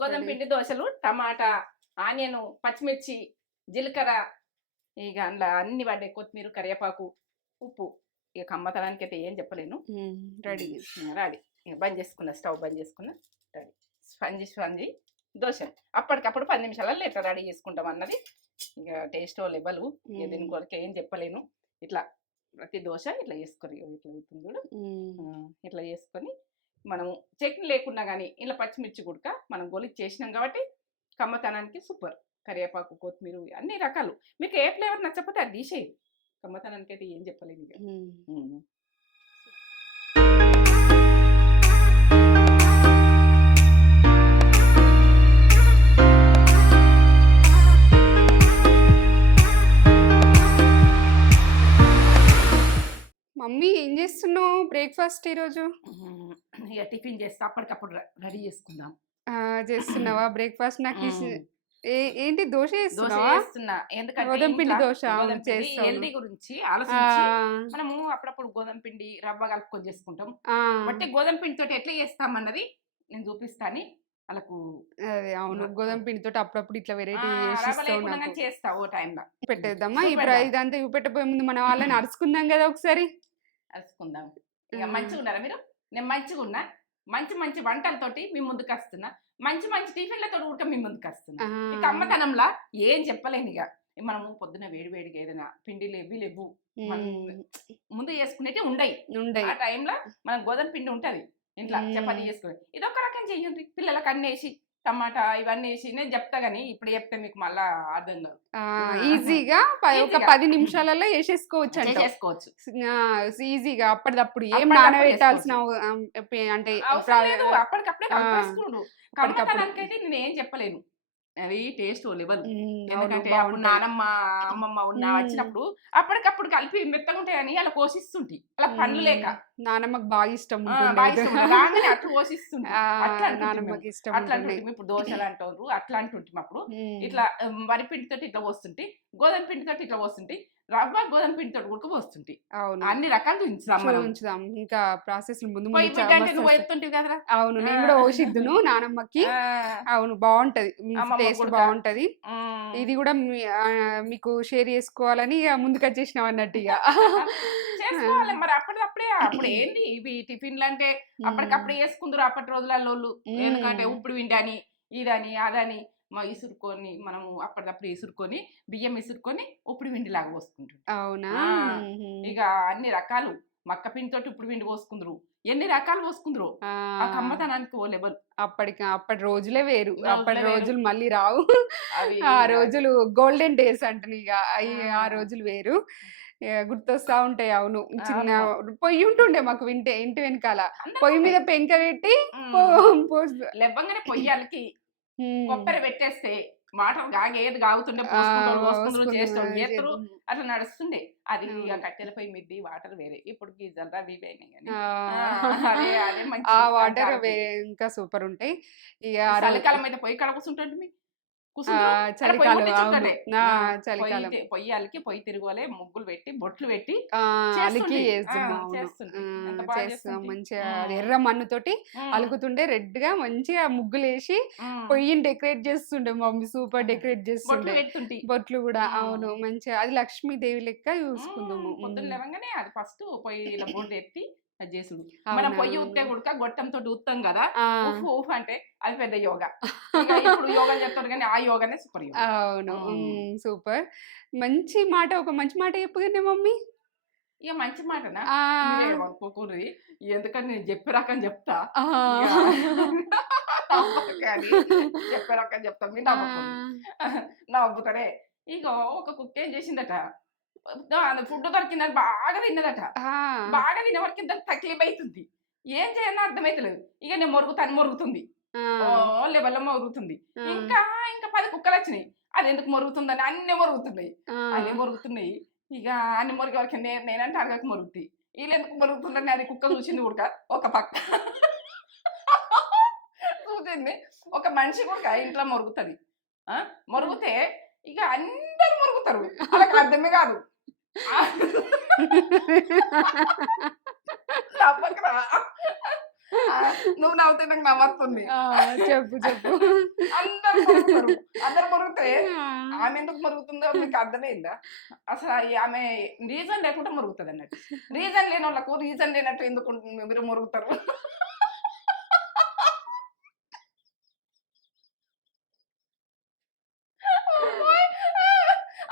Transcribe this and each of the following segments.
గోధుమ. పిండి దోశలు టమాటా ఆనియన్ పచ్చిమిర్చి జీలకర్ర ఇక అందులో అన్ని పడ్డాయి కొత్తిమీర కరివేపాకు ఉప్పు. ఇక కమ్మతనానికి అయితే ఏం చెప్పలేను. రెడీ. రెడీ. ఇక బంద్ చేసుకున్న స్టవ్ బంద్ చేసుకున్న రెడీ. స్పంజి స్పంజి దోశ. అప్పటికప్పుడు పది నిమిషాలలో ఇట్లా రెడీ చేసుకుంటాం అన్నది. ఇక టేస్ట్ లెవెల్ దీని కొరకు ఏం చెప్పలేను. ఇట్లా ప్రతి దోశ ఇట్లా చేసుకొని ఇట్లా అవుతుంది ఇట్లా చేసుకొని మనము చట్నీ లేకున్నా కానీ ఇలా పచ్చిమిర్చి గుడక మనం గొలిచి చేసినాం కాబట్టి కమ్మతనానికి సూపర్. కరివేపాకు కొత్తిమీర అన్ని రకాలు. మీకు ఏ ఫ్లేవర్ నచ్చకపోతే అది తీసేయి. కమ్మతనానికి అయితే ఏం ఉమ్. మమ్మీ ఏం చేస్తున్నావు బ్రేక్ఫాస్ట్ ఈరోజు? ఇక టిఫిన్ చేస్తే అప్పటికప్పుడు రెడీ చేసుకుందాం. చేస్తున్నావా బ్రేక్ఫాస్ట్? నాకు ఏంటి దోశ చేస్తున్నా. ఎందుకంటే గోధుమ పిండి దోశ, పిండి. హెల్దీ గురించి ఆలోచించి మనము అప్పుడప్పుడు గోధుమ పిండి రవ్వ కలుపుకొని చేసుకుంటాం. బట్టి గోధుమ పిండి తోటి ఎట్లా చేస్తాం అన్నది నేను చూపిస్తాను వాళ్ళకు. అదే అవును. గోధుమ పిండితో అప్పుడప్పుడు ఇట్లా వెరైటీ చేస్తా ఓ టైంలో. పెట్టేద్దామా? ఇప్పుడు. ఇదంతా చూపెట్టబోయే ముందు మన వాళ్ళని అరుచుకుందాం కదా ఒకసారి. ఉమ్. మంచిగా ఉన్నారా మీరు? నేను మంచిగా ఉన్నా మంచి మంచి వంటలతోటి మీ ముందుకు వస్తున్నా మంచి మంచి టిఫిన్లతో కూడా మీ ముందుకు వస్తున్నా. ఇక అమ్మతనంలా ఏం చెప్పలేను ఇక. మనము పొద్దున వేడి వేడిగా ఏదైనా పిండి లేవి. లేవు ముందు చేసుకునేటి ఉండయి. ఉండయి. ఆ టైంలో మనం గోధుమ పిండి ఉంటది. ఇంట్లో. చపాతీ చేసుకుని. ఇది ఒక రకం చెయ్యండి. పిల్లలకు అన్ని వేసి. టమాటా ఇవన్నీ వేసి నేను చెప్తా గానీ ఇప్పుడు చెప్తే మీకు మళ్ళా అర్థం కాదు. ఈజీగా ప- ఒక ఈజీగా. పది నిమిషాలలో వేసేసుకోవచ్చు అంట చేసుకోవచ్చు ఈజీగా అప్పటిదప్పుడు ఏం నానబెట్టాల్సిన అవ- అంటే అవసరం ప్రా- లేదు అప్పటికప్పుడే ఆ, కలిపేసుకున్నాడు అప్పటికప్పుడు. కమ్మతనానికైతే నేను ఏం చెప్పలేను. అది టేస్ట్ అవును, ఎందుకంటే అప్పుడు. నానమ్మ అమ్మమ్మ ఉన్న. వచ్చినప్పుడు అప్పటికప్పుడు కలిపి మెత్తగా ఉంటాయని అలా కోసిస్తుంటి. అలా పండ్లు లేక. నానమ్మకి బాగా ఇష్టం అట్లా కోసిస్తుంటి. అట్లా ఇప్పుడు దోశలు అంటారు అట్లా అంటుంటిమి అప్పుడు. ఇట్లా వరి పిండితోటి ఇట్లా పోస్తుంటి. గోధుమ పిండితోటి ఇట్లా పోస్తుంటి. రవ్వ గోధుమ పిండితోటి కూడా పోస్తుంటి అవును. అన్ని రకాలు మనం. ఉంచుదాం ఇంకా ప్రాసెస్ ముందు నువ్వు ఎత్తుంటివి కదరా? అవును నేను. కూడా ఓషిద్దును నానమ్మకి. అవును బాగుంటది టేస్ట్. బాగుంటది. ఇది కూడా మీకు షేర్ చేసుకోవాలని ముందుకు వచ్చేసినాం అన్నట్టు ఇక. చేసుకోవాలి. మరి అప్పటికప్పుడే అప్పుడు ఏంది ఇవి టిఫిన్లు అంటే అప్పటికప్పుడు వేసుకుందరు అప్పటి రోజులలో. ఎందుకంటే ఉప్పుడు విండని ఇదని అదని. ఇసురుకొని మనము అప్పటికప్పుడు ఇసురుకొని బియ్యం ఇసురుకొని ఉప్పుడు విండి లాగా పోసుకుంటాం అవునా. ఇక అన్ని రకాలు. మక్క పిండితోటి ఉప్పుడు విండి పోసుకుందరు. ఎన్ని రకాలు పోసుకుందరు? ఆ, ఆ కమ్మతనానికి ఓ లెవెల్. అప్పటికి అప్పటి రోజులే వేరు. అప్పటి. రోజులు మళ్ళీ రావు. ఆ రోజులు గోల్డెన్ డేస్ అంటాను ఇక ఆ. రోజులు వేరు. గుర్తొస్తా ఉంటాయి అవును. చిన్న. పొయ్యి ఉంటుండే మాకు వింటే ఇంటి వెనకాల. పొయ్యి మీద. పెంక పెట్టి లెవ్వంగానే పొయ్యాలకి. కొబ్బరి పెట్టేస్తే వాటర్ గాగి ఏది గాగుతుండే ఆ, పోసుకుంటాడు పోసుకుంటాడు పోసుకుంటూ చేస్తాడు ఎత్తురు చేద్దాం. అట్లా నడుస్తుండే అది. కట్టెల పొయ్యి మిద్ది వాటర్ వేరే. ఇప్పుడు గీజల్ అవి ఇవి అయినాయి కానీ. ఆ, వాటర్. ఇంకా సూపర్ ఉంటాయి. ఇక చలికాలం అయితే పొయ్యి కడ కూర్చుంటుంది చలికాలం చలికాలం. పొయ్యి అలికి పొయ్యి తిరుగులే ముగ్గులు పెట్టి బొట్లు పెట్టి అలికి. చేస్తాం. మంచిగా ఎర్ర మన్నుతోటి అలుకుతుండే రెడ్గా మంచిగా ముగ్గులు వేసి పొయ్యిని డెకరేట్ చేస్తుండే మమ్మీ సూపర్. డెకరేట్ చేస్తుండే. బొట్లు కూడా. అవును మంచిగా. అది లక్ష్మీదేవి లెక్క చూసుకుందాము. పొద్దున్న. లేవగానే అది ఫస్ట్ పొయ్యి ఇలా బోర్డు ఎత్తి అది చేసుడు మనం? పొయ్యి ఊతే కూడా గొట్టంతో ఊతాం కదా? ఊఫ్ ఊఫ్ అంటే అది పెద్ద యోగా. ఇప్పుడు యోగా చెప్తారు కానీ ఆ యోగానే సూపర్ యోగా. అవును. సూపర్. మంచి మాట ఒక మంచి మాట చెప్పుగానే మమ్మీ? ఇక మంచి మాటనా? ఆ, మీరేమనుకోకూడదు ఎందుకంటే నేను చెప్పే రకం చెప్తా? చెప్పే రకం చెప్తా. మీరు నవ్వకూడదు. నవ్వుతాడే ఇక ఒక కుక్క ఏం చేసిందట? ఫుడ్ దొరికిందని బాగా తిన్నదట. బాగా తినే వరకు దానికి తక్లీఫ్ అవుతుంది ఏం చేయాలని అర్థమైతలేదు. ఇక నేను మొరుగుతాను మొరుగుతుంది. లెవెల్లో మొరుగుతుంది. ఇంకా ఇంకా పది కుక్కలు వచ్చినాయి. అది ఎందుకు మొరుగుతుందని అన్ని మొరుగుతున్నాయి. అన్ని మొరుగుతున్నాయి. ఇక అన్ని మొరిగే వరకు నేను నేనంటే అడగక మొరుగుతాయి వీళ్ళు ఎందుకు మొరుగుతుందని అది కుక్క చూసింది కూడా ఒక పక్క. చూసింది. ఒక మనిషి కూడా ఇంట్లో మొరుగుతుంది. ఆ? మొరుగుతే ఇక అందరు మొరుగుతారు. వాళ్ళకి అర్థమే కాదు. నవ్వకురా. నువ్వు నవ్వుతే నాకు నవ్వుతుంది చెప్పు చెప్పు. అందరు అందరు మురిగితే ఆమె ఎందుకు మురుగుతుందో మీకు అర్థమైందా? అసలు ఆమె రీజన్ లేకుండా మురుగుతుంది అన్నట్టు రీజన్ లేని వాళ్ళకు రీజన్ లేనట్టు ఎందుకు? మీరు మురుగుతారు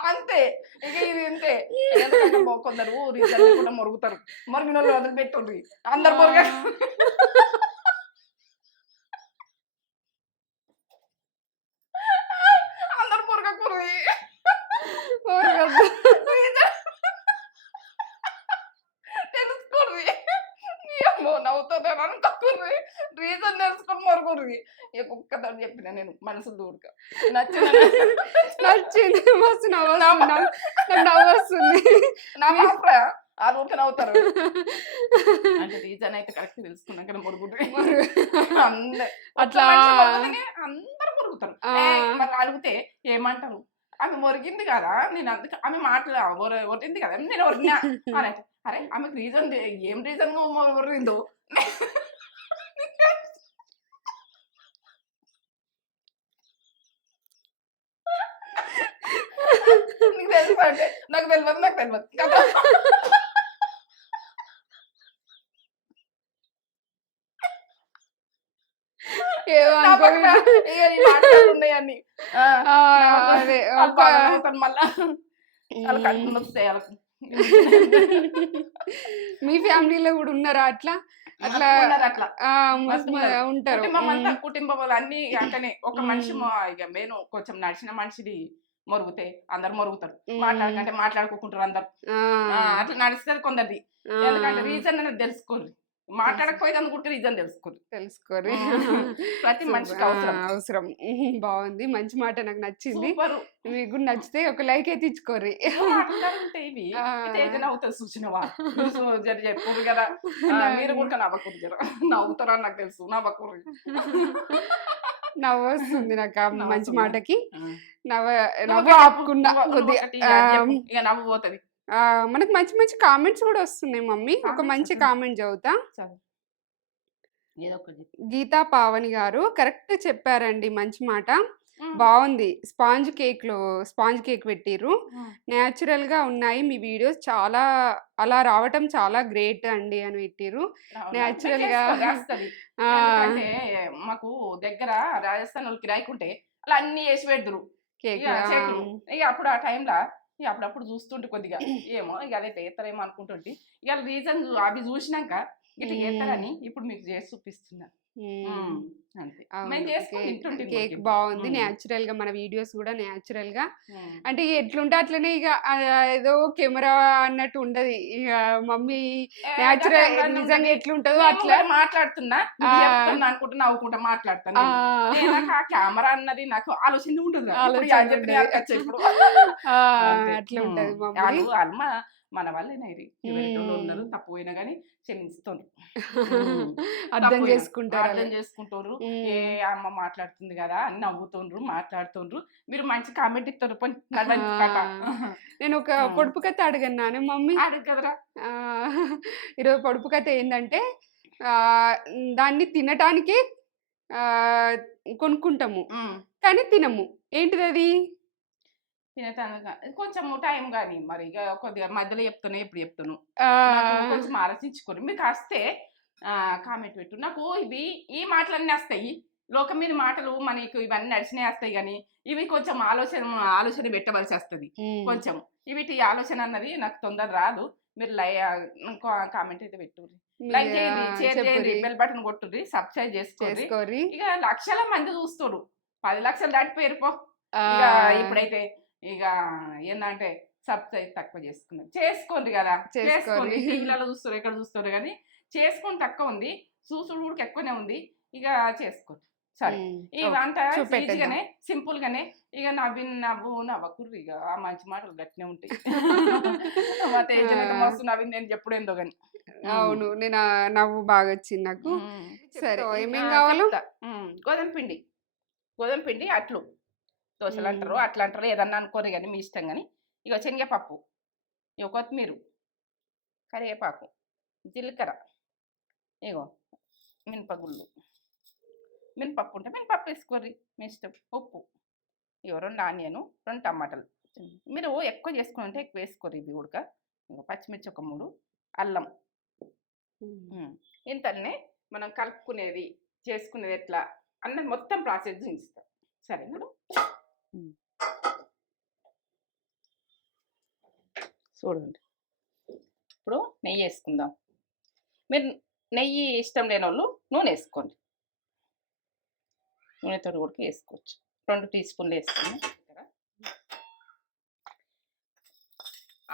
అంతే ఇక ఇది అంతే ఎందుకంటే మొ- కొందరు రీజన్ లేకుండా మురుగుతారు. మురిగిన వాళ్ళు వదిలిపెట్టుండ్రి. అందరు మురుగ అందరు మురగకూడదు తెలుసుకోర్రి ఏమో నవ్వుతాను అనుకోర్రి రీజన్ మరుగుర్రి ఇక ఒక్కదాన్ని చెప్పిన నేను మనసు దూడక నచ్చిన నచ్చింది. మస్తు నవ్వు. వస్తుంది. నవ్వు- నాకు నవ్వు వస్తుంది నా మాట ఆ ఊరికే నవ్వుతారు. అంటే రీజన్ అయితే కరెక్ట్ తెలుసుకున్నాక మురుగుర్రి అందరు అట్లా. అందరు మురుగుతారు. మరి అడిగితే ఏమంటారు? ఆమె మురిగింది కదా నేను అందుకే ఆమె మాటలు ఒరింది కదా నేను అంటే, అరే ఆమెకు రీజన్ ఏం రీజన్ ఒరిందో నీకు అంటే నాకు తెలియదు నాకు తెలియదు ఉన్నాయని. మళ్ళా. వాళ్ళు కడుపు వస్తాయి వాళ్ళకి. మీ ఫ్యామిలీలో కూడా ఉన్నారా అట్లా? అట్లా. ఉంటారు. కుటుంబం అన్ని అట్లనే ఒక మనిషి ఇక నేను కొంచెం నడిచిన మనిషిది మొరుగుతే అందరు మొరుగుతారు. మాట్లాడకంటే మాట్లాడుకుంటారు అందరు. అట్లా నడుస్తుంది కొందరిది. ఎందుకంటే రీజన్ అనేది తెలుసుకోరు. మాట్లాడకపోతే అనుకుంటే రీజన్ తెలుసుకోరు. తెలుసుకోరు. ప్రతి మనిషికి అవసరం. అవసరం. బాగుంది. మంచి మాట నాకు నచ్చింది. మీకు కూడా నచ్చితే ఒక లైక్ అయితే ఇచ్చుకోర్రి. ఉంటాయి ఇవి. ఏదైనా అవుతుంది చూసినవా జర కదా. మీరు కూడా నవ్వకూడదు జర. నవ్వుతారా నాకు తెలుసు. నవ్వకూడదు. నవ్వు వస్తుంది నాకు ఆ మంచి? మాటకి. నవ్వ నువ్వు ఆపుకున్నా నువ్వు కొద్దిగా ఇక నవ్వు పోతుంది. మనకు మంచి మంచి కామెంట్స్ కూడా వస్తున్నాయి మమ్మీ. ఒక మంచి. కామెంట్ చదువుతా. గీతా పావని గారు కరెక్ట్ చెప్పారండి మంచి మాట. బాగుంది స్పాంజ్ కేక్లో స్పాంజ్ కేక్ పెట్టిర్రు. న్యాచురల్గా ఉన్నాయి. మీ వీడియోస్ చాలా అలా రావటం చాలా గ్రేట్ అండి అని పెట్టిర్రు. natural గా. మాకు దగ్గర రాజస్థాన్ వాళ్ళు కిరాయికుంటే అలా అన్ని వేసి పెడదురు కేక్ ఇక అప్పుడు ఆ టైంలో ఇక అప్పుడప్పుడు చూస్తుంటే కొద్దిగా ఏమో ఇక అదే చేస్తారేమో అనుకుంటుంటే. ఇక రీజన్ అవి చూసినాక ఇట్లా. చేస్తారని ఇప్పుడు మీకు చేసి చూపిస్తున్నా. కేక్. బాగుంది. న్యాచురల్గా మన వీడియోస్ కూడా న్యాచురల్గా. అంటే ఎట్లుంటే అట్లనే ఇక ఏదో కెమెరా అన్నట్టు ఉండదు ఇక మమ్మీ న్యాచురల్ నిజంగా. ఎట్లుంటుందో అట్లా మాట్లాడుతున్నా అనుకుంటా నవ్వుకుంటా మాట్లాడతాను ఆ, నేను. నాకు ఆ కెమెరా అన్నది నాకు ఆలోచన అంతే. అట్లా. ఉంటది మమ్మీ మన మన వాళ్ళేనా ఇది ఉమ్. ఉన్నారు తప్పు పోయినా కానీ క్షమిస్తారు అర్థం చేసుకుంటారు అర్థం. చేసుకుంటారు. ఏ అమ్మ మాట్లాడుతుంది కదా అని నవ్వుతుండ్రు మాట్లాడుతుండ్రు మీరు మంచి కామెంట్ ఇస్తారు. నేను ఒక. పొడుపు కథ అడిగన్నాను మమ్మీ అడుగు కదరా ఆ, ఈరోజు పొడుపు కథ ఏంటంటే దాన్ని తినటానికి కొనుక్కుంటాము. కానీ తినము ఏంటిది అది తినటాను గా- కొంచెం టైం కానీ మరి ఇక కొద్దిగా మధ్యలో చెప్తాను ఎప్పుడు చెప్తాను కొంచెం ఆలోచించుకొని మీకు వస్తే కామెంట్ పెట్టు. నాకు ఇవి ఈ మాటలన్నీ వస్తాయి. లోకం మీద మాటలు మనకి ఇవన్నీ నడిచినాయి వస్తాయి కానీ ఇవి కొంచెం ఆలోచన ఆలోచన పెట్టవలసి వస్తుంది. కొంచెం. వీటి ఆలోచన అన్నది నాకు తొందర రాదు. మీరు లై కామెంట్ అయితే పెట్టు లైక్ చేయండి షేర్ చేయండి బెల్ బటన్ కొట్టుర్రి సబ్స్క్రైబ్ చేసుకోండి ఇక లక్షల మంది చూస్తారు. పది లక్షలు దాటిపోయారు పో. ఇప్పుడైతే ఇక ఏంటంటే సబ్స్క్రైబ్ తక్కువ చేసుకున్నారు. చేసుకోండి కదా. చేసుకోండి. టీవీలలో చూస్తారు ఎక్కడ చూస్తారు కానీ చేసుకొని తక్కువ ఉంది. చూసుడు కూడా ఎక్కువనే ఉంది. ఇక చేసుకోండి సరే. ఇవంతా. ఈజీగానే సింపుల్ గానే ఇక నవ్వి నవ్వు నవ్వకుర్రు ఇక ఆ మంచి మాటలు గట్టినే ఉంటాయి. మా మస్తు నవ్వింది నేను చెప్పుడేందో కానీ అవును. నేను నవ్వు బాగా వచ్చింది నాకు. సరే? ఏమేం కావాలో? గోధుమ పిండి. గోధుమ పిండి అట్లు. దోశలు అంటారు. అట్లా అంటారు ఏదన్నా అనుకోరు కానీ మీ ఇష్టం కానీ ఇక శనగపప్పు ఇక కొత్తిమీర కరివేపాకు జీలకర్ర ఇగో మినపగుళ్ళు. మినపప్పు ఉంటే మినపప్పు వేసుకోర్రి మీ ఇష్టం. ఉప్పు ఇగో రెండు ఆనియను రెండు టమాటాలు. మీరు ఎక్కువ చేసుకుని ఉంటే ఎక్కువ వేసుకోర్రి ఇవి ఉడక. ఇంకో పచ్చిమిర్చి ఒక మూడు అల్లం. ఇంతనే మనం కలుపుకునేది చేసుకునేది ఎట్లా? అన్నది మొత్తం ప్రాసెస్ చూపిస్తాం సరేనా? చూడండి. ఇప్పుడు నెయ్యి వేసుకుందాం. మీరు నెయ్యి ఇష్టం లేని వాళ్ళు నూనె వేసుకోండి. నూనెతో కూడా వేసుకోవచ్చు. రెండు టీ స్పూన్లు వేసుకున్నాం. ఇక్కడ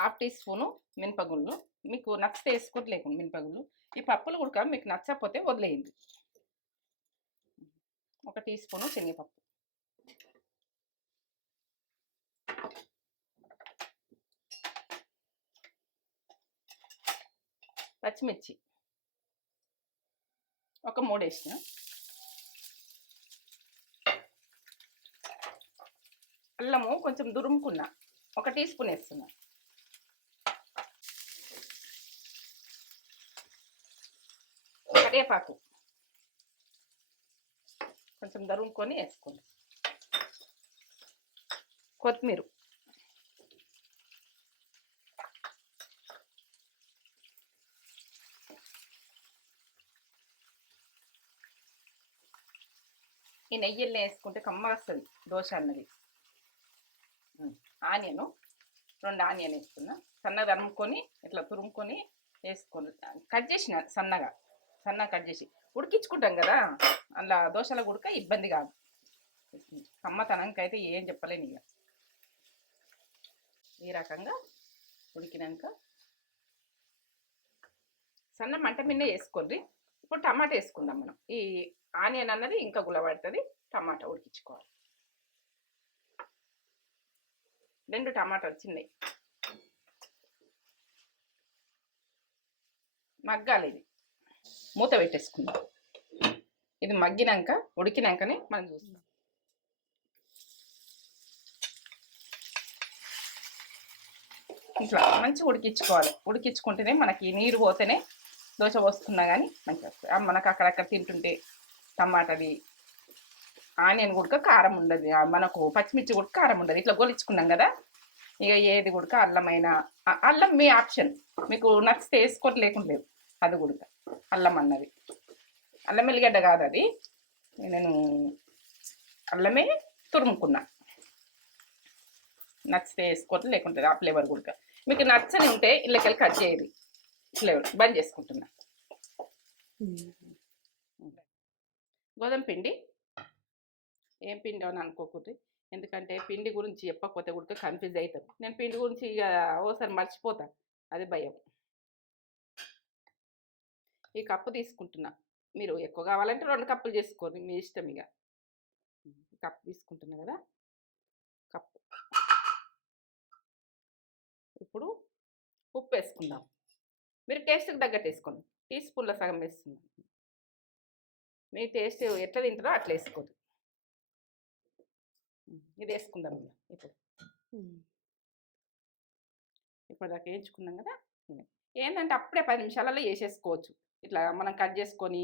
హాఫ్ టీ స్పూను మినపగుళ్ళు. మీకు నచ్చితే వేసుకోవట్లేదు లేకుండా మినపగుళ్ళు. ఈ పప్పులు కూడా మీకు నచ్చకపోతే వదిలేయండి. ఒక టీ స్పూను శనగపప్పు. పచ్చిమిర్చి ఒక మూడు వేసిన. అల్లము కొంచెం దురుముకున్నా ఒక టీ స్పూన్ వేస్తున్నా. కరివేపాకు. కొంచెం దరుముకొని వేసుకోండి. కొత్తిమీర. ఈ నెయ్యిల్ని వేసుకుంటే కమ్మ వస్తుంది దోశ అన్నది. ఆనియను రెండు ఆనియన్ వేసుకున్నా సన్నగా తరుముకొని ఇట్లా తురుముకొని వేసుకొని కట్ చేసిన సన్నగా సన్నగా కట్ చేసి. ఉడికించుకుంటాం కదా అలా దోశల ఉడక ఇబ్బంది కాదు. కమ్మతనంకి అయితే ఏం చెప్పలేను ఇక. ఈ రకంగా ఉడికినాక సన్న మంట మీద వేసుకోండి. ఇప్పుడు టమాటా వేసుకుందాం మనం. ఈ ఆనియన్ అన్నది ఇంకా గులబడుతుంది టమాటా ఉడికించుకోవాలి. రెండు టమాటాలు చిన్నవి మగ్గాలి ఇది. మూత పెట్టేసుకుందాం. ఇది మగ్గినాక ఉడికినాకనే మనం చూస్తాం. ఇట్లా మంచిగా ఉడికించుకోవాలి. ఉడికించుకుంటేనే మనకి నీరు పోతేనే దోశ వస్తున్నా కానీ మంచిగా వస్తుంది. మనకు అక్కడక్కడ తింటుంటే టమాటాది ఆనియన్ గుడక కారం ఉండదు. మనకు పచ్చిమిర్చి కూడా కారం ఉండదు. ఇట్లా గొలిచుకున్నాం కదా ఇక ఏది గుడక అల్లమైన అల్లం మీ ఆప్షన్. మీకు నచ్చితే వేసుకోవట్లేదు లేకుండా అది గుడక. అల్లం అన్నది. అల్లం ఎల్లిగడ్డ కాదు అది. నేను అల్లమే తురుముకున్నా. నచ్చితే వేసుకోవట్లేదు లేకుంటుంది ఆ ఫ్లేవర్ గుడక. మీకు నచ్చని ఉంటే ఇళ్ళకెళ్ళి కట్ చేయదు ఫ్లేవర్ బంద్ చేసుకుంటున్నా. గోధుమ పిండి. ఏం పిండి అని అనుకోకూడదు. ఎందుకంటే పిండి గురించి చెప్పకపోతే కూడా కన్ఫ్యూజ్ అవుతారు నేను పిండి గురించి ఇక ఓసారి మర్చిపోతా. అది భయం. ఈ కప్పు తీసుకుంటున్నా. మీరు ఎక్కువ కావాలంటే రెండు కప్పులు చేసుకోండి. మీ ఇష్టం ఇక కప్పు తీసుకుంటున్నా కదా. కప్పు. ఇప్పుడు ఉప్పు వేసుకుందాం. మీరు టేస్ట్కి తగ్గట్టు వేసుకోండి. టీ స్పూన్లో సగం వేస్తున్నాం మీ టేస్ట్ ఎట్లా తింటారో అట్లా వేసుకోండి. ఇది వేసుకుందాం ఇప్పుడు. ఇప్పుడు దాకా వేయించుకున్నాం కదా. ఏంటంటే అప్పుడే పది నిమిషాలలో వేసేసుకోవచ్చు. ఇట్లా మనం కట్ చేసుకొని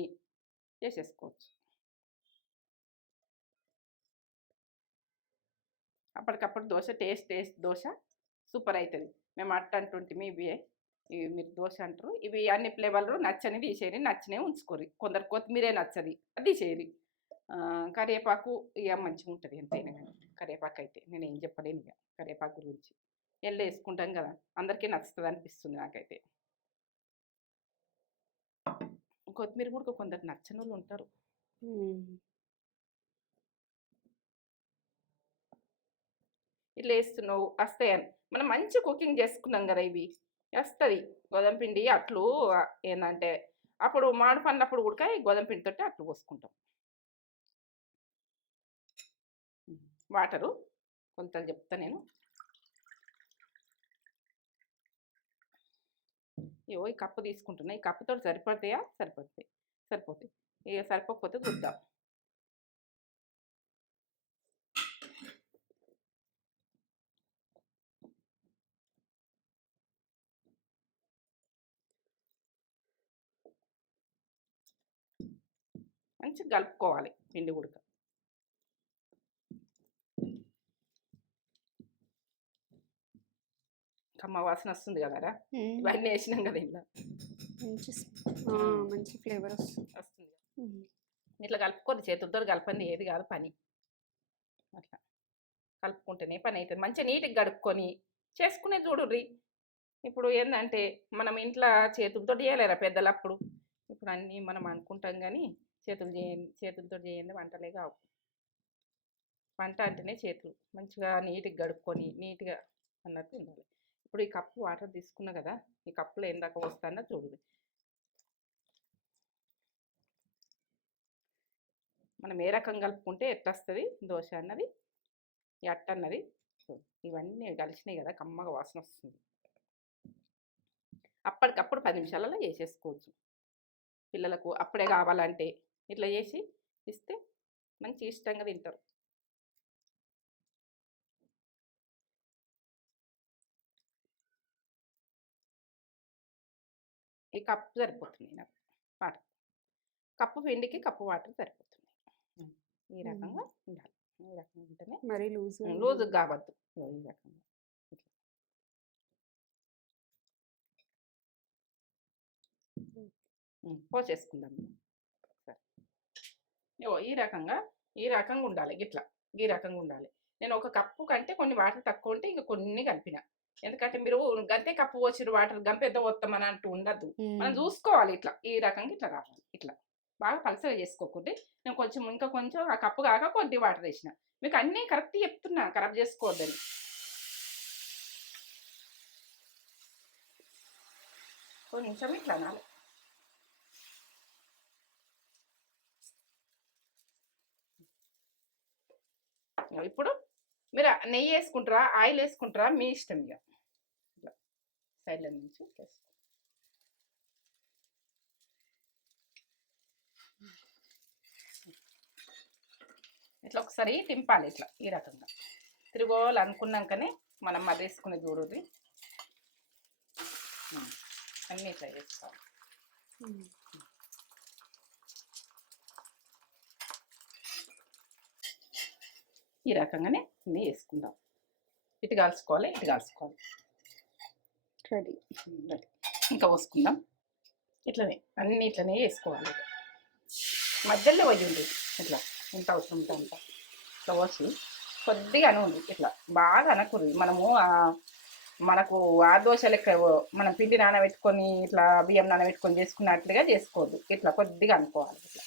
చేసేసుకోవచ్చు అప్పటికప్పుడు dosa taste taste dosa super అవుతుంది మేము అట్ట అంటుంటే ఇవి. ఇవి మీరు దోశ అంటారు. ఇవి అన్ని ఫ్లేవర్లు నచ్చని తీసేరి నచ్చినవి ఉంచుకోరి కొందరు కొత్తిమీరే నచ్చది. ఆ, కరివేపాకు ఇక మంచిగా ఉంటుంది ఎంతైనా కానీ కరివేపాకు అయితే నేను ఏం చెప్పలేను ఇక కరివేపాకు గురించి. ఎల్లు వేసుకుంటాం కదా అందరికీ నచ్చుతుంది అనిపిస్తుంది నాకైతే. కొత్తిమీర కూడా కొందరు నచ్చని వాళ్ళు ఉంటారు. ఇట్లా వేస్తున్నావు వస్తాయని. మనం మంచి కుకింగ్ చేసుకున్నాం కదా ఇవి. వస్తుంది గోధుమ పిండి అట్లు ఏంటంటే అప్పుడు మామిడి పండ్లప్పుడు ఉడక ఈ గోధుమ పిండితో అట్లు పోసుకుంటాం. వాటరు కొంత చెప్తా నేను. ఇవో ఈ కప్పు తీసుకుంటున్నా. ఈ కప్పుతో సరిపడతాయా? సరిపడతాయి. సరిపోతాయి. ఇక సరిపోకపోతే చూద్దాం మంచిగా కలుపుకోవాలి పిండి ఉడక. కమ్మ వాసన వస్తుంది కదరా ఇవన్నీ వేసినాం కదా ఇలా మంచి మంచి ఫ్లేవర్ వస్తుంది. ఇట్లా కలుపుకొని చేతులతో కలపండి ఏది కాదు పని. అట్లా. కలుపుకుంటేనే పని అవుతుంది మంచిగా నీట్గా కడుక్కొని చేసుకునే చూడుర్రి. ఇప్పుడు ఏంటంటే మనం ఇంట్లో చేతులతో చేయలేరా పెద్దలు అప్పుడు ఇప్పుడు అన్నీ మనం అనుకుంటాం కానీ చేతులు చేయండి చేతులతో చేయండి వంటలే కావు. వంట అంటేనే చేతులు. మంచిగా నీట్గా గడుక్కొని నీట్గా అన్నట్టు ఉండాలి. ఇప్పుడు ఈ కప్పు వాటర్ తీసుకున్నా కదా ఈ కప్పులో ఏం దాకా వస్తానో చూడండి మనం ఏ రకం కలుపుకుంటే ఎట్లా వస్తుంది? దోశ అన్నది అట్ట అన్నది. ఇవన్నీ కలిసినాయి కదా కమ్మగా వాసన వస్తుంది. అప్పటికప్పుడు పది నిమిషాలలో చేసేసుకోవచ్చు. పిల్లలకు అప్పుడే కావాలంటే ఇట్లా చేసి ఇస్తే మంచి ఇష్టంగా తింటారు. ఈ కప్పు సరిపోతుంది నాకు. వాటర్. కప్పు పిండికి కప్పు వాటర్ సరిపోతుంది. ఈ రకంగా ఉండాలి. ఈ రకంగా ఉంటేనే మరీ లూజ్ లూజు కావద్దు. ఈ రకంగా. పోసేసుకుందాం. ఇగో ఈ రకంగా ఈ రకంగా ఉండాలి. ఇట్లా ఈ రకంగా ఉండాలి. నేను ఒక కప్పు కంటే కొన్ని వాటర్ తక్కువ ఉంటే ఇంకా కొన్ని కలిపిన. ఎందుకంటే మీరు గంతే కప్పు పోసిరు వాటర్ గంపెద్ద పోతామని అంటూ ఉండద్దు. మనం చూసుకోవాలి ఇట్లా ఈ రకంగా ఇట్లా రావాలి ఇట్లా. బాగా పలసగా చేసుకోకూడదు. నేను కొంచెం ఇంకా కొంచెం ఆ కప్పు కాక కొద్ది వాటర్ వేసిన. మీకు అన్నీ కరెక్ట్ చెప్తున్నా ఖరాబ్ చేసుకోవద్దని. కొంచెం ఇట్లా అనాలి. ఇప్పుడు మీరు నెయ్యి వేసుకుంటారా ఆయిల్ వేసుకుంటారా మీ ఇష్టం ఇక ఇట్లా సైడ్ల నుంచి ఇట్లా ఒకసారి తింపాలి ఇట్లా ఈ రకంగా. తిరుగోలు అనుకున్నాకనే మనం అది వేసుకునే చూడుది అన్నీ ఇట్లా వేసుకోవాలి ఈ రకంగానే అన్నీ వేసుకుందాం. ఇటు కాల్చుకోవాలి ఇటు కాల్చుకోవాలి. రెడీ. ఇంకా పోసుకుందాం. ఇట్లనే అన్నీ ఇట్లనే వేసుకోవాలి. మధ్యలో పోయింది ఇట్లా ఎంత అవసరం ఉంటే అంత. ఇట్లా పోసి కొద్దిగా అనుంది ఇట్లా బాగా అనకూడదు. మనము మనకు ఆ దోశ లెక్క మనం పిండి నానబెట్టుకొని ఇట్లా బియ్యం నానబెట్టుకొని చేసుకున్నట్లుగా చేసుకోవద్దు. ఇట్లా కొద్దిగా అనుకోవాలి. ఇట్లా.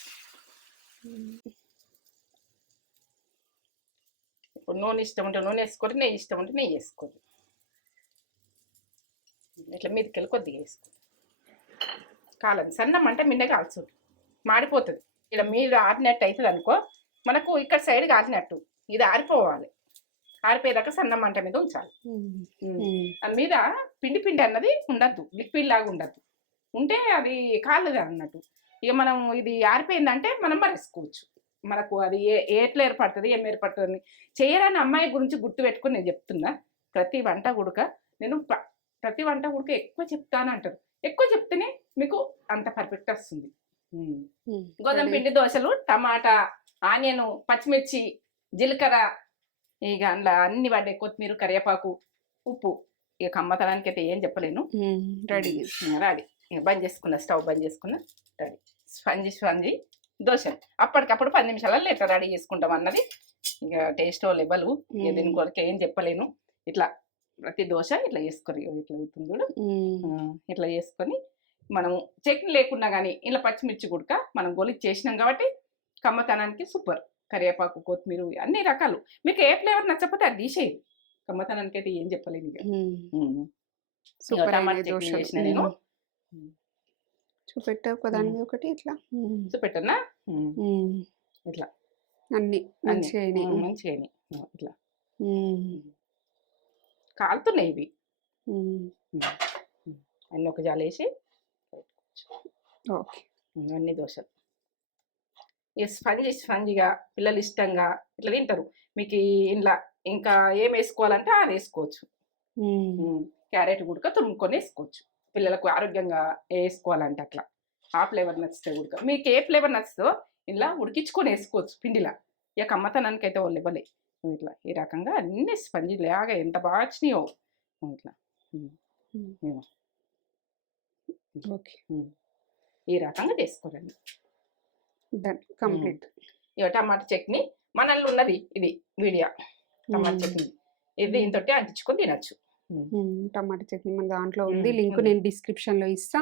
ఇప్పుడు నూనె ఇష్టం ఉంటే నూనె వేసుకోరు నెయ్యి ఇష్టం ఉంటే నెయ్యి వేసుకోరు. ఇట్లా మీదకెళ్ళి కొద్దిగా వేసుకో. కాలం సన్నం అంటే మిన్న కాల్చు మాడిపోతుంది. ఇలా మీరు ఆరినట్టు అవుతుంది అనుకో మనకు ఇక్కడ సైడ్ కాలినట్టు ఇది ఆరిపోవాలి. ఆరిపోయేదాకా సన్నం మంట మీద ఉంచాలి. దాని మీద పిండి పిండి అన్నది ఉండద్దు లిక్విడ్ లాగా ఉండద్దు. ఉంటే అది కాలేదు అన్నట్టు. ఇక మనం ఇది ఆరిపోయిందంటే మనం మరేసుకోవచ్చు. మనకు అది ఏ ఎట్లా ఏర్పడుతుంది ఏం ఏర్పడుతుంది. చేయరాని అమ్మాయి గురించి గుర్తు పెట్టుకుని నేను చెప్తున్నా. ప్రతి వంట గుడక నేను ప్ర- ప్రతి వంట గుడక ఎక్కువ చెప్తాను అంటారు. ఎక్కువ చెప్తేనే మీకు అంత పర్ఫెక్ట్ వస్తుంది. గోధుమ పిండి దోశలు టమాటా ఆనియన్ పచ్చిమిర్చి జీలకర్ర ఇక అందులో అన్ని పడ్డాయి కొత్తిమీర కరివేపాకు ఉప్పు. ఇక కమ్మతనానికి అయితే ఏం చెప్పలేను. రెడీ. రెడీ. ఇక బంద్ చేసుకున్న స్టవ్ బంద్ చేసుకున్న రెడీ. స్పంజి స్పంజి దోశలు అప్పటికప్పుడు పది నిమిషాలలో ఎట్లా రెడీ చేసుకుంటాం అన్నది. ఇక టేస్ట్ లెవెల్ దీని కొరకు ఏం చెప్పలేను. ఇట్లా ప్రతి దోశ ఇట్లా చేసుకొని ఇట్లా అవుతుంది చూడు. ఇట్లా చేసుకొని మనం చట్నీ లేకున్నా కానీ ఇలా పచ్చిమిర్చి గుడక మనం గొలిచి చేసినాం కాబట్టి కమ్మతనానికి సూపర్. కరివేపాకు కొత్తిమీర అన్ని రకాలు. మీకు ఏ ఫ్లేవర్ నచ్చకపోతే అది తీసేయండి కమ్మతనానికి అయితే ఏం చెప్పలేను ఇక. సూపర్ చేసిన నేను. చూపెట్టావు దాని మీద ఒకటి ఇట్లా. చూపెట్టనా. ఇట్లా. అన్ని మంచిగా అయినాయి మంచిగా ఇట్లా. కాలుతున్నాయి ఇవి. అన్ని ఒక జాలేసి ఓకే. అన్ని దోశలు. ఈ స్పంజి స్పంజిగా పిల్లలు ఇష్టంగా ఇట్లా తింటారు. మీకు ఇంట్లో ఇంకా ఏం వేసుకోవాలంటే అది వేసుకోవచ్చు. క్యారెట్ గుడక తురుముకొని వేసుకోవచ్చు. పిల్లలకు ఆరోగ్యంగా వేసుకోవాలంటే అట్లా. ఆ ఫ్లేవర్ నచ్చితే గుడక మీకు ఏ ఫ్లేవర్ నచ్చుతుందో ఇలా ఉడికించుకొని వేసుకోవచ్చు పిండిలా. ఇక కమ్మతనానికి అయితే వాళ్ళు ఇవ్వలే. ఇట్లా ఈ రకంగా అన్ని స్పంజి లాగా ఎంత బాగా వచ్చినాయో. ఇట్లా. ఓకే. ఈ రకంగా చేసుకోరండి డన్. కంప్లీట్. ఇక టమాటా చట్నీ. మనల్లో ఉన్నది ఇది వీడియో. టమాటా చట్నీ. ఇది దీంతో అంటించుకొని తినచ్చు. టమాటా చట్నీ మన దాంట్లో ఉంది. లింక్. నేను డిస్క్రిప్షన్లో ఇస్తా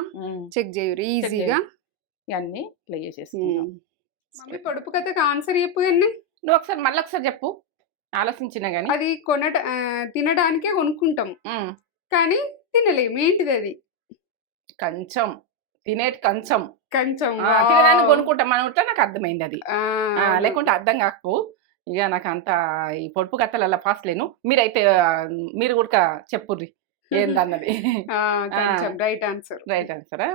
చెక్ చేయరు ఈజీగా. ఇవన్నీ ఇట్లా చేసేసుకుంటాం మమ్మీ పొడుపు కథకు ఆన్సర్ చెప్పు కానీ నువ్వు ఒకసారి మళ్ళీ ఒకసారి చెప్పు. ఆలోచించిన కానీ అది కొనట తినడానికే కొనుక్కుంటాం. కానీ తినలేము ఏంటిది అది? కంచం. తినేటి కంచం. కొంచెం. తినడానికి కొనుక్కుంటాం. ఇట్లా నాకు అర్థమైంది అది. లేకుంటే అర్థం కాకు ఇక నాకు అంత ఈ పొడుపు కథలలో పాస్ లేను. మీరైతే మీరు కూడా చెప్పుర్రి. ఏందన్నది? కొంచెం రైట్ ఆన్సర్. రైట్ ఆన్సరా?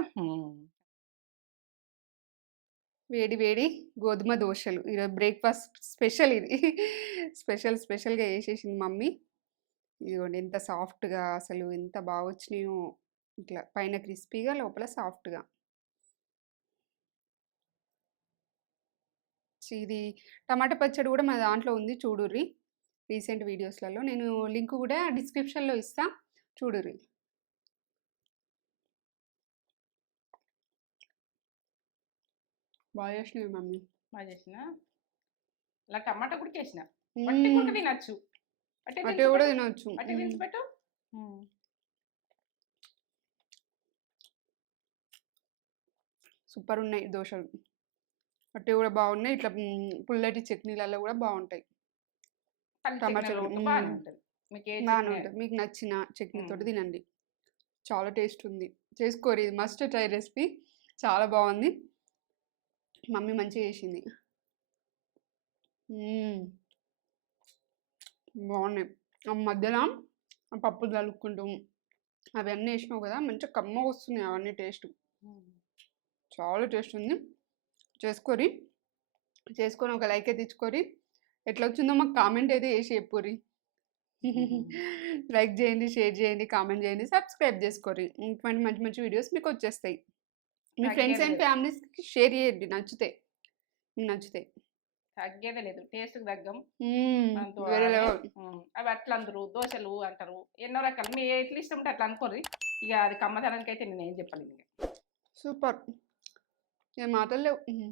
వేడి వేడి గోధుమ దోశలు. ఈరోజు బ్రేక్ఫాస్ట్ స్పెషల్ ఇది. స్పెషల్ స్పెషల్గా వేసేసింది మమ్మీ. ఇదిగోండి ఎంత సాఫ్ట్గా అసలు ఎంత బాగా వచ్చినాయో ఇట్లా పైన క్రిస్పీగా లోపల సాఫ్ట్గా. ఇది టమాటా పచ్చడి కూడా మా దాంట్లో ఉంది చూడుర్రి. రీసెంట్ వీడియోస్లలో నేను లింక్ కూడా డిస్క్రిప్షన్లో ఇస్తా చూడుర్రి. బాగా చేసినవి మమ్మీ. బాగా చేసిన? ఇలా టమాటా కూడా చేసిన. పట్టి కూడా మ్మ్. తినచ్చు. పట్టి అట్టే కూడా పట్టి. మ్మ్. పెట్టు సూపర్ ఉన్నాయి దోశలు. అట్టే కూడా బాగున్నాయి. ఇట్లా పుల్లటి చట్నీలలో కూడా బాగుంటాయి. టమాటా టమాటా చట్నీ, బాగానే. ఉంటుంది. మీకు నచ్చిన చట్నీతో. తినండి. చాలా టేస్ట్ ఉంది. చేసుకోరు. ఇది మస్ట్ ట్రై రెసిపీ. చాలా బాగుంది. మమ్మీ మంచిగా చేసింది. బాగున్నాయి. ఆ మధ్యలో ఆ పప్పులు కలుపుకుంటూ అవన్నీ వేసినావు కదా! మంచిగా కమ్మగా వస్తున్నాయి అవన్నీ టేస్ట్. చాలా టేస్ట్ ఉంది. చేసుకొని చేసుకొని ఒక లైక్ అయితే ఇచ్చుకొని ఎట్లా వచ్చిందో మాకు కామెంట్ అయితే వేసి చెప్పుర్రి. లైక్ చేయండి షేర్ చేయండి కామెంట్ చేయండి సబ్స్క్రైబ్ చేసుకోరి. ఇటువంటి మంచి మంచి వీడియోస్ మీకు వచ్చేస్తాయి. మీ ఫ్రెండ్స్ అండ్. ఫ్యామిలీస్కి షేర్ చేయండి నచ్చితే. మీకు నచ్చితే. తగ్గేదే లేదు టేస్ట్ తగ్గం. అవి అట్లా అందరు దోశలు అంటారు. ఎన్నో రకాలు. మీ ఎట్లా ఇష్టం ఉంటే అట్లా అనుకోరు ఇక అది కమ్మదనానికి అయితే నేను ఏం చెప్పాలి సూపర్. ఏ మాటలు లేవు మ్మ్.